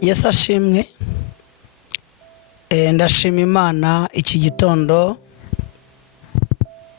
Yesu ashimwe. Ndashima Imana iki gitondo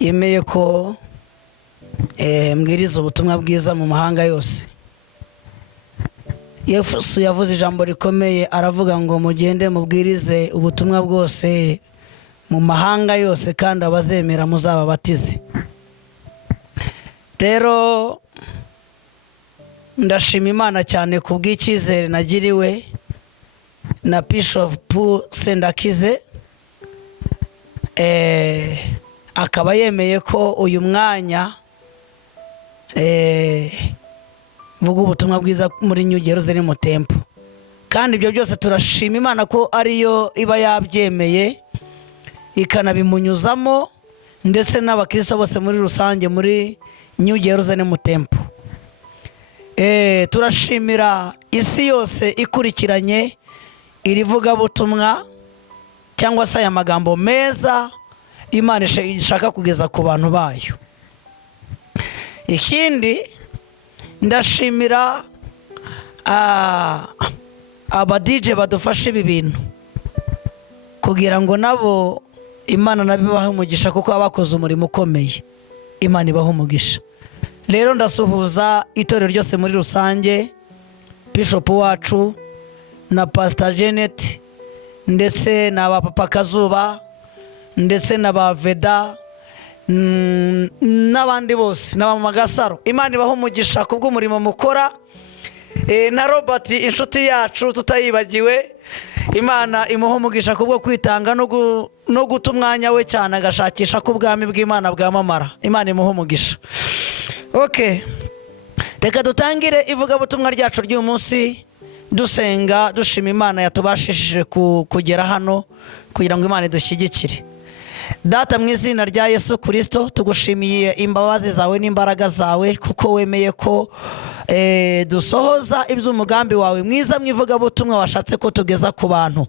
yemeye ko mbwiriza ubutumwa bwiza mu mahanga yose. Yesu yavuze ijambo rikomeye, aravuga ngo mugende mubwirize ubutumwa bwose mu mahanga yose kandi abazemera muzababatize. Rero ndashima Imana cyane kubw'icyizere nagiriwe na Bishop Sendakize, akaba yemeye ko uyu mwanya vuga ubutumwa bwiza muri New Jerusalem Temple. Kandi ibyo byose turashima Imana ko ariyo iba yabyemeye ikanabimunyuzamo, ndetse n'abakristo bose muri rusange muri New Jerusalem Temple. Turashimira isi yose ikurikiranye irivuga butumwa cyangwa se aya magambo meza Imana ishaka kugeza ku bantu bayo. Ikindi ndashimira aba DJ badufasha ibi bintu kugira ngo nabo Imana nabibahe umugisha, kuko abakoze umurimo ukomeye. Imana ibahe umugisha. Rero ndasuhuza itorero ryose muri rusange, Bishop wacu na Pastor Janet, ndetse na ba Papa Kazuba, ndetse na ba Veda, n'abandi bose, na Mama Gasaro. Imana ibahe umugisha kubw'umurimo mukora. Na Robert inshuti yacu tutayibagiwe, Imana imuhe umugisha kubwo kwitanga no guta umwanya we cyane agashakisha ko ubwami bw'Imana bwamamara. Imana imuhe umugisha. Okay, reka dutangire ivugabutumwa ryacu ry'uyu munsi dusenga dushima Imana yatubashishije kugera hano kugira ngo Imana idushyigikire. Data, mu izina rya Yesu Kristo tugushimiye imbabazi zawe n'imbaraga zawe, kuko wemeye ko dusohoza iby'umugambi wawe mwiza mu ivugabutumwa washatse ko tugeza ku bantu.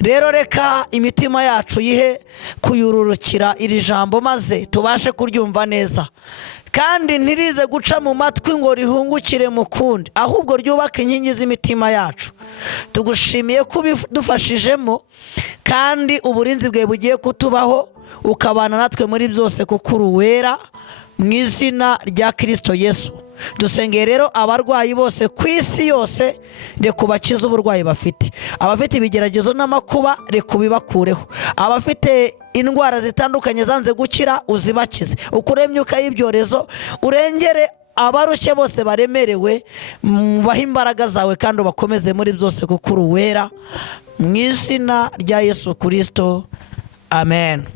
Rero reka imitima yacu yihe kuyururukira iri jambo, maze tubashe kuryumva neza, kandi ntirize guca mu matwi ngo rihungukire mu kundi, ahubwo ryubake inkingi z'imitima yacu. Tugushimiye ko ubidufashijemo, kandi uburinzi bwawe bugiye kutubaho, ukabana natwe muri byose, kuko uri uwera, mu izina rya Kristo Yesu. Dusengeye rero abarwayi bose ku isi yose, reka ubakize uburwayi bafite. Abafite ibigeragezo n'amakuba, reka ubibakureho. Abafite indwara zitandukanye zanze gukira, uzibakize. Ukure imyuka y'ibyorezo, urengere abarushye bose baremerewe, bahe imbaraga zawe kandi ubakomeze muri byose, kuko uri uwera, mu izina rya Yesu Kristo, amen.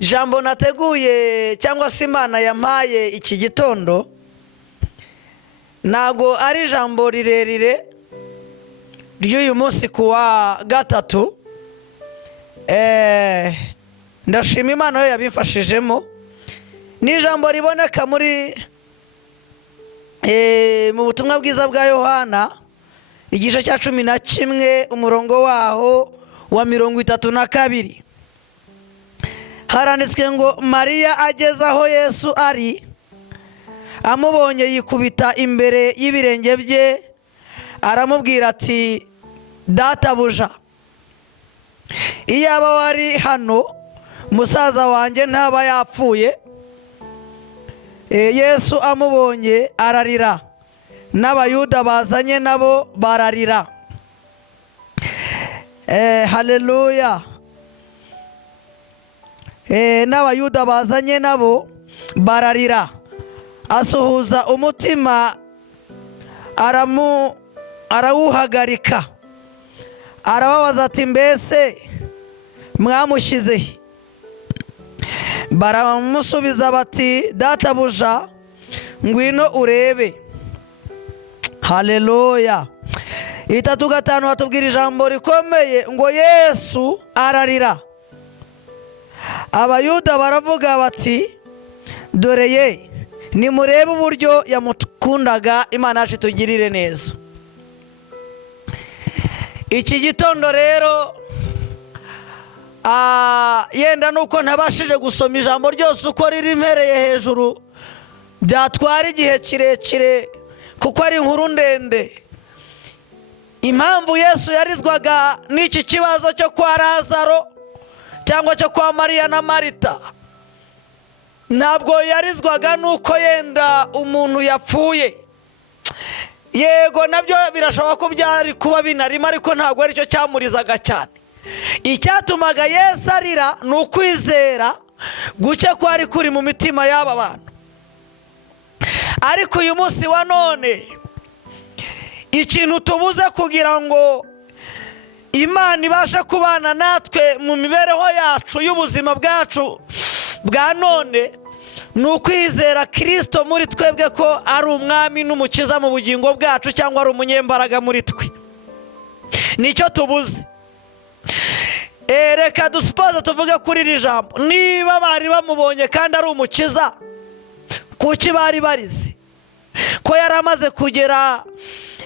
Jambo nateguye cyangwa se Imana yampaye iki gitondo nago ari jambo rirerire ry'uyu munsi kuwa gatatu. Ndashima Imana yo yabimfashijemo. Ni jambo riboneka muri mu butumwa bwiza bwa Yohana igice cya 11 umurongo waho wa 32. Haranditswe ngo Mariya ageze aho Yesu ari, amubonye yikubita imbere y'ibirenge bye, aramubwira ati, Databuja, iyaba wari hano musaza wanjye ntaba yapfuye. Yesu amubonye ararira, n'abayuda bazanye nabo bararira. Haleluya. N'abayuda bazanye nabo bararira. Asuhuza umutima, arawuhagarika, arababaza ati, mbese mwamushyize he? Baramusubiza bati, Databuja, ngwino urebe. Haleluya. 3:5 hatubwira ijambo rikomeye ngo Yesu ararira. Abayuda baravuga bati, dore ye, nimurebe uburyo yamukundaga. Imana yacu tugirire neza. Iki gitondo rero yenda nuko ntabashije gusoma ijambo ryose uko riri mpereye hejuru, byatwara igihe kirekire kuko ari inkuru ndende, impamvu Yesu yarizwaga n'iki kibazo cyo kwa Lazaro cyangwa cyo kwa Mariya na Marita, ntabwo yarizwaga nuko yenda umuntu yapfuye. Yego nabyo birashoboka ko byari kuba binarimo, ariko ntabwo aricyo cyamurizaga cyane. Icyatumaga Yesu arira ni ukwizera guke kwari kuri mu mitima y'aba bantu. Ariko uyu munsi wa none ikintu tubuze kugira ngo Imana ibashe kubana natwe mu mibereho yacu y'ubuzima bwacu bwa none ni ukwizera Kristo muri twebwe ko ari umwami n'umukiza mu bugingo bwacu, cyangwa ari umunyembaraga muri twe. Nicyo tubuze. Reka dusipoze tuvuge kuri iri jambo. Niba bari bamubonye kandi ari umukiza, kuki bari barize? Ko yari amaze kugera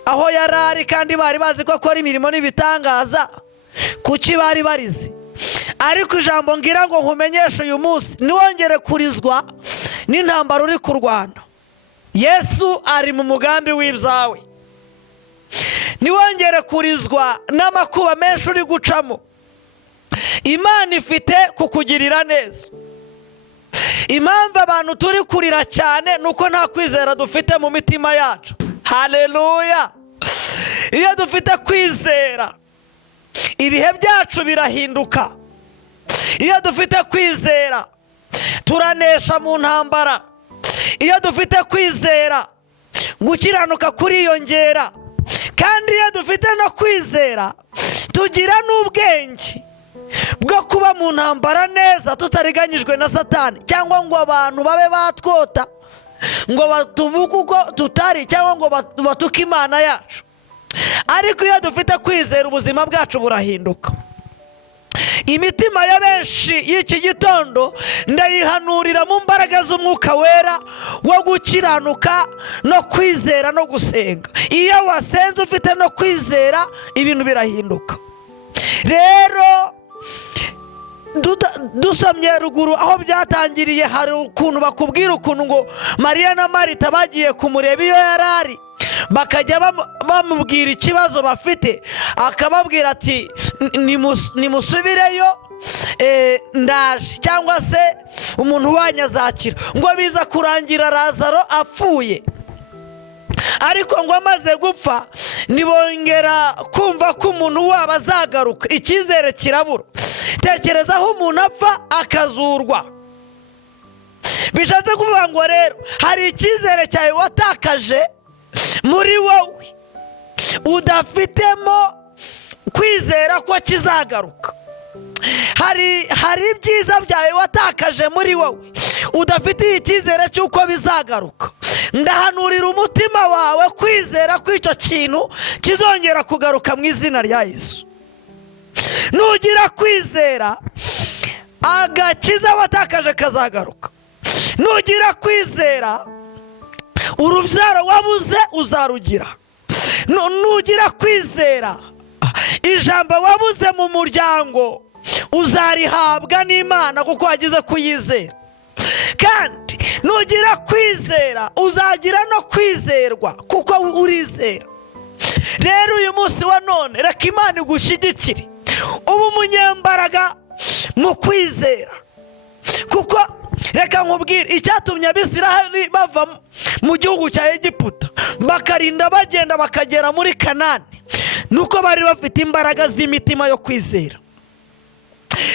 aho yari ari kandi bari bazi ko akora imirimo n'ibitangaza, kuki bari barize? Ariko ijambo ngira ngo nkumenyeshe uyu munsi, niwongere kurizwa n'intambara uri kurwana, Yesu ari mu mugambi w'ibyawe. Niwongere kurizwa n'amakuba menshi uri gucamo, Imana ifite kukugirira neza. Impamvu abantu turi kurira cyane nuko nta kwizera dufite mu mitima yacu. Haleluya! Iyo dufite kwizera, ibihe byacu birahinduka. Iyo dufite kwizera, turanesha mu ntambara. Iyo dufite kwizera, gukiranuka kuriyongera. Kandi iyo dufite no kwizera, tugira n'ubwenge bwo kuba mu ntambara neza, tutariganyijwe na Satani, cyangwa ngo abantu babe batwota ngo batuvuge uko tutari, cyangwa ngo batuke Imana yacu. Ariko iyo dufite kwizera, ubuzima bwacu burahinduka. Imitima ya benshi y'iki gitondo ndayihanurira mu mbaraga z'Umwuka Wera wo gukiranuka no kwizera no gusenga. Iyo wasenze ufite no kwizera, ibintu birahinduka. Rero dusomye ruguru aho byatangiriye, hari ukuntu bakubwira ukuntu ngo Mariya na Marita bagiye kumureba iyo yari ari, bakajya bamubwira ikibazo bafite, akababwira ati nimusubireyo ndaje, cyangwa se umuntu wanyu azakira. Ngo biza kurangira Lazaro apfuye, ariko ngo amaze gupfa nibongera kumva ko umuntu wabo azagaruka, icyizere kirabura. Tekereza aho umuntu apfa akazurwa. Bishatse kuvuga ngo rero hari icyizere cyawe watakaje muri wowe, udafitemo kwizera ko kizagaruka. Hari ibyiza byawe watakaje muri wowe, udafitiye icyizere cy'uko bizagaruka. Ndahanurira umutima wawe kwizera ko icyo kintu kizongera kugaruka mu izina rya Yesu. Nugira kwizera, agakiza watakaje kazagaruka. Nugira kwizera, urubyaro wabuze uzarugira. Nugira kwizera, ijambo wabuze mu muryango uzarihabwa n'Imana kuko wagize kuyizera. Kandi nugira kwizera, uzagira no kwizerwa kuko urizera. Rero uyu munsi wa none, reka Imana igushyigikire ubu umunyembaraga mu kwizera. Kuko reka nkubwire, icyatumye Abisiraheli bava mu gihugu cya Egiputa bakarinda bagenda bakagera muri Kanani, nuko bari bafite imbaraga z'imitima yo kwizera.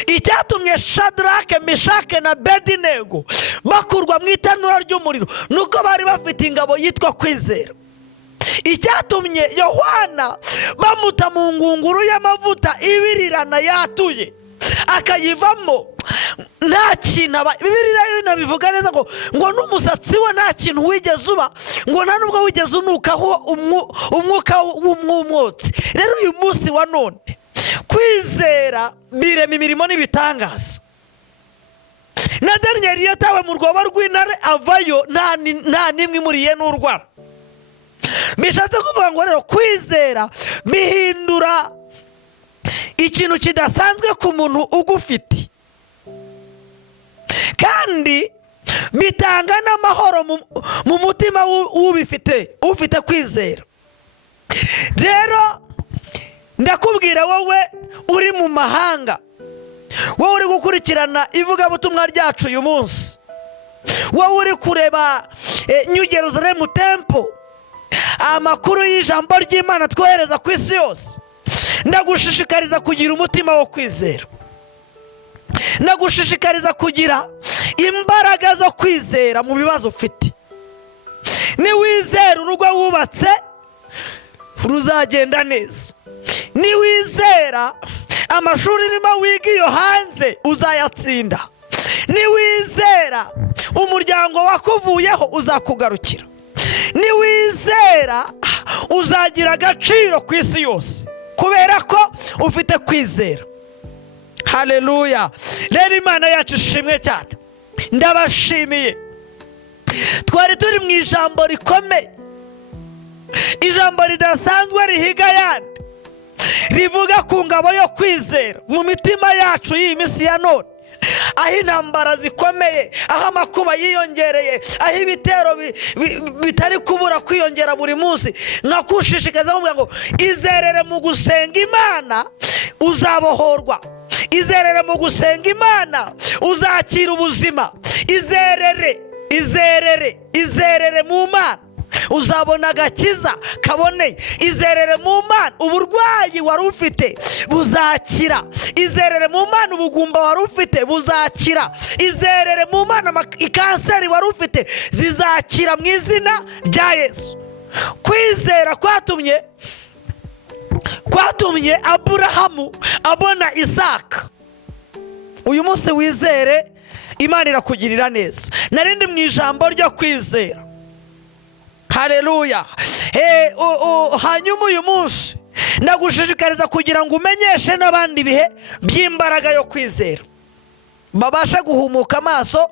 Icyatumye Shadrake, Meshake na Abedinego bakurwa mu itanura ry'umuriro, nuko bari bafite ingabo yitwa kwizera. Icyatumye Yohana bamuta mu ngunguru y'amavuta ibirirana yatuye, akayivamo nta kintu. Bibiliya bivuga neza ngo n'umusatsi we nta kintu wigeze uba, ngo nta nubwo wigeze unukaho umwuka w'umwotsi. Rero uyu munsi wa none, kwizera birema imirimo n'ibitangaza. Na Daniyeli yatawe mu rwobo rw'intare, avayo nta n'imwe imuriye n'urwara. Bishatse kuvuga ngo rero kwizera bihindura ikintu kidasanzwe ku muntu ugufite, kandi bitanga n'amahoro mu mutima ufite kwizera. Rero ndakubwira wowe uri mu mahanga, wowe uri gukurikirana ivugabutumwa ryacu uyu munsi, wowe uri kureba New Jerusalem Temple, amakuru y'ijambo ry'Imana twohereza ku isi yose, ndagushishikariza kugira umutima wo kwizera, ndagushishikariza kugira imbaraga zo kwizera mu bibazo ufite. Niwizera urugo wubatse ruzagenda neza, niwizera amashuri urimo wiga iyo hanze uzayatsinda, niwizera umuryango wakuvuyeho uzakugarukira, niwizera uzagira agaciro ku isi yose kubera ko ufite kwizera. Haleluya! Rero Imana yacu ishimwe cyane, ndabashimiye. Twari turi mu ijambo rikomeye, ijambo ridasanzwe rihiga ayandi, rivuga ku ngabo yo kwizera mu mitima yacu y'iyi minsi ya none, aho intambara zikomeye, aho amakuba yiyongereye, aho ibitero bitari kubura kwiyongera buri munsi. Nakushishikaza kuvuga ngo izerere mu gusenga Imana uzabohorwa, izerere mu gusenga Imana uzakira ubuzima, izerere mu Mana uzabona agakiza kaboneye, izerere mu Mana uburwayi wari ufite buzakira, izerere mu Mana ubugumba wari ufite buzakira, izerere mu Mana ikanseri wari ufite zizakira mu izina rya Yesu. Kwizera kwatumye Aburahamu abona Isaka. Uyu munsi wizere, Imana irakugirira neza. Narindi mu ijambo ryo kwizera. Haleluya! Hanyuma uyu munsi ndagushishikariza kugira ngo umenyeshe n'abandi ibihe by'imbaraga yo kwizera, babashe guhumuka amaso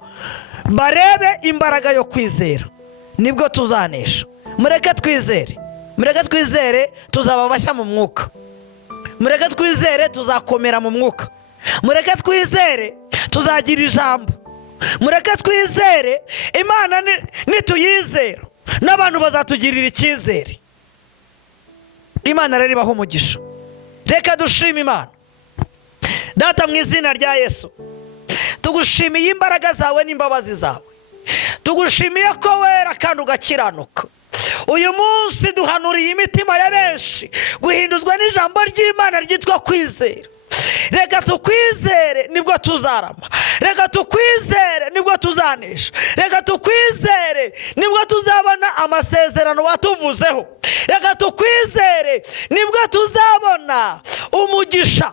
barebe imbaraga yo kwizera, nibwo tuzanesha. Mureke twizere tuzaba bashya mu mwuka, mureke twizere tuzakomera mu mwuka, mureke twizere tuzagira ijambo, mureke twizere Imana nituyizera n'abantu bazatugirira icyizere. Imana rero ibaho umugisha. Reka dushime Imana. Data, mu izina rya Yesu tugushimiye imbaraga zawe n'imbabazi zawe, tugushimiye ko wera kandi ugakiranuka. Uyu munsi duhanuriye imitima ya benshi guhinduzwa n'ijambo ry'Imana ryitwa kwizera. Reka tukwizere nibwo tuzarama, reka tukwizere nibwo tuzanesha, reka tukwizere nibwo tuzabona amasezerano watuvuzeho, reka tukwizere nibwo tuzabona umugisha.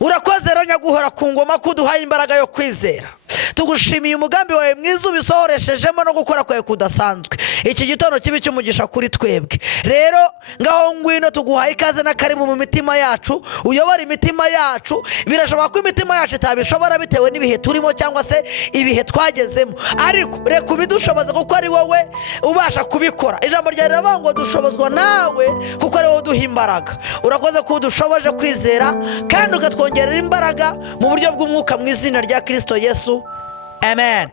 Urakoze rero Nyaguhora ku ngoma kuduhaye imbaraga yo kwizera. Tugushimiye umugambi wawe mwiza ubisohoreshejemo no gukora kwawe kudasanzwe. Iki gitondo kibi cy'umugisha kuri twebwe. Rero ngaho ngwino tuguhaye ikaze na karibu mu mitima yacu, uyobora imitima yacu. Birashoboka ko imitima yacu itabishobora bitewe n'ibihe turimo cyangwa se ibihe twagezemo, ariko reka ubidushoboze kuko ari wowe ubasha kubikora. Ijambo ryawe riravuga ngo dushobozwa nawe kuko ari wowe uduha imbaraga. Urakoze ko udushoboje kwizera kandi ukatwongerera imbaraga mu buryo bw'umwuka mu izina rya Kristo Yesu. Amen.